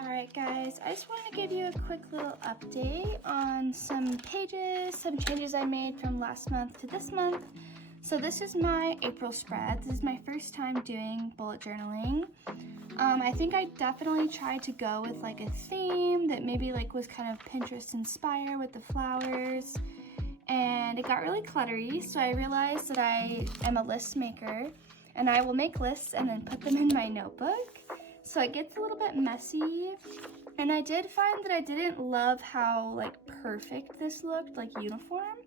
Alright guys, I just want to give you a quick little update on some pages, some changes I made from last month to this month. So this is my April spread. This is my first time doing bullet journaling. I think I definitely tried to go with like a theme that maybe like was kind of Pinterest inspired with the flowers, and it got really cluttery, so I realized that I am a list maker and I will make lists and then put them in my notebook. So it gets a little bit messy, and I did find that I didn't love how like perfect this looked, like uniform.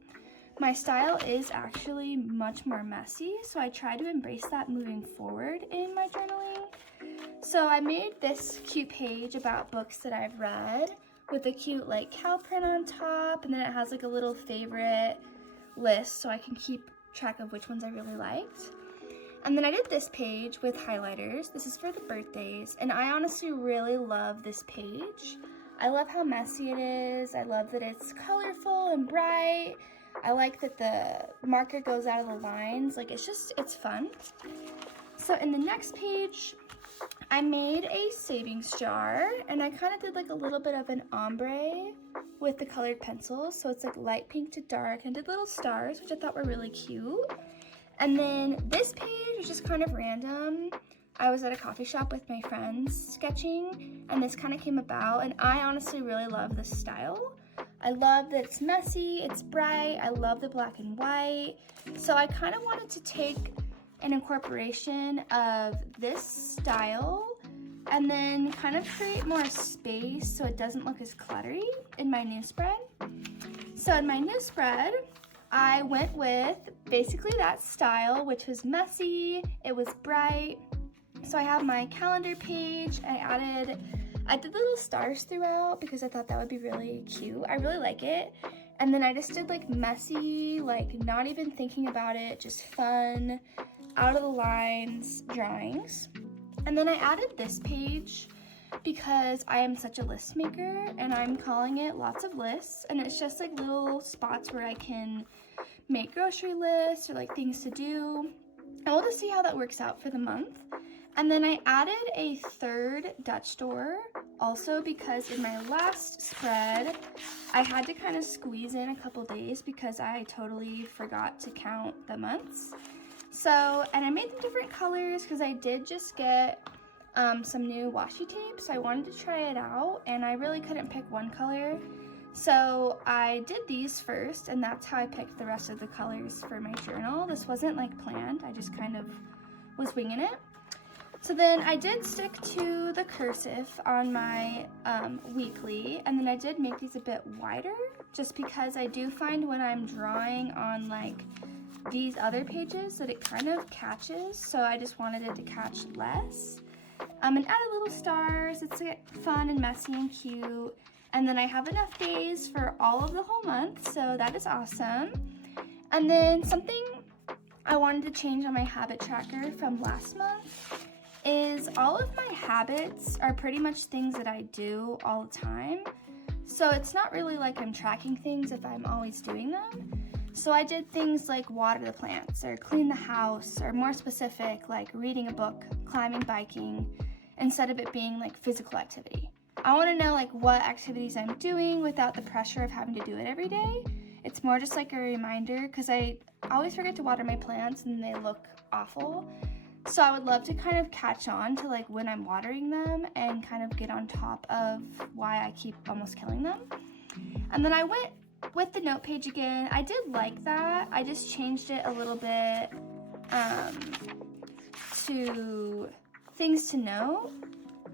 My style is actually much more messy, so I try to embrace that moving forward in my journaling. So I made this cute page about books that I've read with a cute like cow print on top, and then it has like a little favorite list so I can keep track of which ones I really liked. And then I did this page with highlighters. This is for the birthdays, and I honestly really love this page. I love how messy it is. I love that it's colorful and bright. I like that the marker goes out of the lines. Like, it's fun. So in the next page, I made a savings jar, and I kind of did like a little bit of an ombre with the colored pencils. So it's like light pink to dark, and did little stars, which I thought were really cute. And then this page was just kind of random. I was at a coffee shop with my friends sketching, and this kind of came about, and I honestly really love this style. I love that it's messy, it's bright, I love the black and white. So I kind of wanted to take an incorporation of this style and then kind of create more space so it doesn't look as cluttery in my new spread. So in my new spread, I went with basically that style, which was messy, it was bright. So I have my calendar page. I did little stars throughout because I thought that would be really cute. I really like it. And then I just did like messy, like not even thinking about it, just fun, out of the lines drawings. And then I added this page because I am such a list maker, and I'm calling it Lots of Lists, and it's just like little spots where I can make grocery lists or like things to do, and we'll just see how that works out for the month. And then I added a third Dutch door also because in my last spread I had to kind of squeeze in a couple days because I totally forgot to count the months. So, and I made them different colors because I did just get some new washi tape, so I wanted to try it out, and I really couldn't pick one color. So I did these first, and that's how I picked the rest of the colors for my journal. This wasn't like planned, I just kind of was winging it. So then I did stick to the cursive on my weekly, and then I did make these a bit wider just because I do find when I'm drawing on like these other pages that it kind of catches, so I just wanted it to catch less. And added little stars. It's like fun and messy and cute. And then I have enough days for all of the whole month, so that is awesome. And then something I wanted to change on my habit tracker from last month is all of my habits are pretty much things that I do all the time. So it's not really like I'm tracking things if I'm always doing them. So I did things like water the plants or clean the house, or more specific, like reading a book, climbing, biking, instead of it being like physical activity. I want to know like what activities I'm doing without the pressure of having to do it every day. It's more just like a reminder because I always forget to water my plants and they look awful. So I would love to kind of catch on to like when I'm watering them and kind of get on top of why I keep almost killing them. And then I went with the note page again. I did like that. I just changed it a little bit to things to note,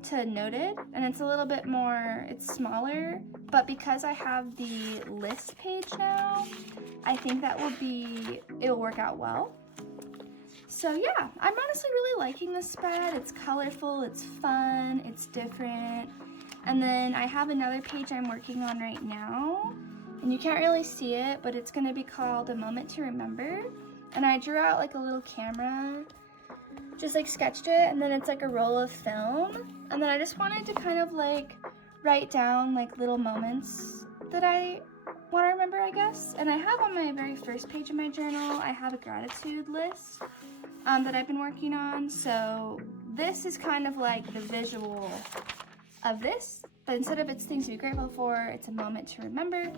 to noted, and it's a little bit more, it's smaller, but because I have the list page now, I think that it'll work out well. So yeah, I'm honestly really liking this spread. It's colorful, it's fun, it's different. And then I have another page I'm working on right now, and you can't really see it, but it's gonna be called A Moment to Remember. And I drew out like a little camera, just like sketched it, and then it's like a roll of film. And then I just wanted to kind of like write down like little moments that I want to remember, I guess. And I have on my very first page of my journal, I have a gratitude list that I've been working on. So this is kind of like the visual of this, but instead of it's things to be grateful for, it's a moment to remember.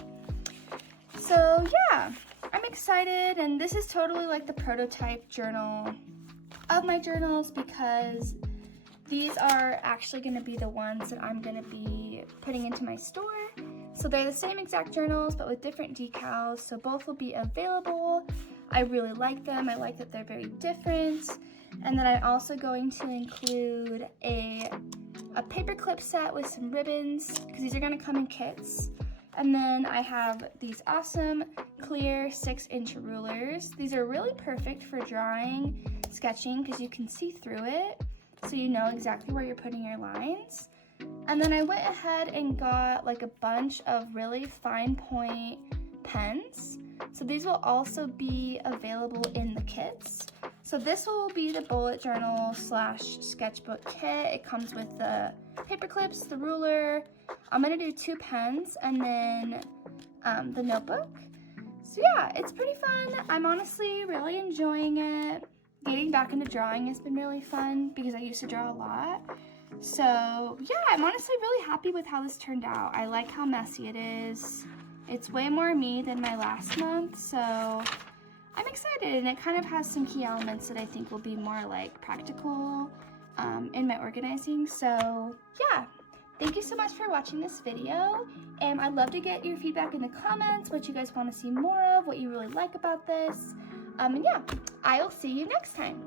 So yeah, I'm excited, and this is totally like the prototype journal of my journals because these are actually going to be the ones that I'm going to be putting into my store. So they're the same exact journals but with different decals, so both will be available. I really like them. I like that they're very different. And then I'm also going to include a paperclip set with some ribbons because these are going to come in kits. And then I have these awesome clear 6-inch rulers. These are really perfect for drawing, sketching, because you can see through it, so you know exactly where you're putting your lines. And then I went ahead and got like a bunch of really fine point pens. So these will also be available in the kits. So this will be the bullet journal / sketchbook kit. It comes with the paper clips, the ruler. I'm gonna do 2 pens and then the notebook. So yeah, it's pretty fun. I'm honestly really enjoying it. Getting back into drawing has been really fun because I used to draw a lot. So yeah, I'm honestly really happy with how this turned out. I like how messy it is. It's way more me than my last month, so I'm excited, and it kind of has some key elements that I think will be more like practical in my organizing. So yeah, thank you so much for watching this video, and I'd love to get your feedback in the comments, what you guys want to see more of, what you really like about this. And yeah, I'll see you next time.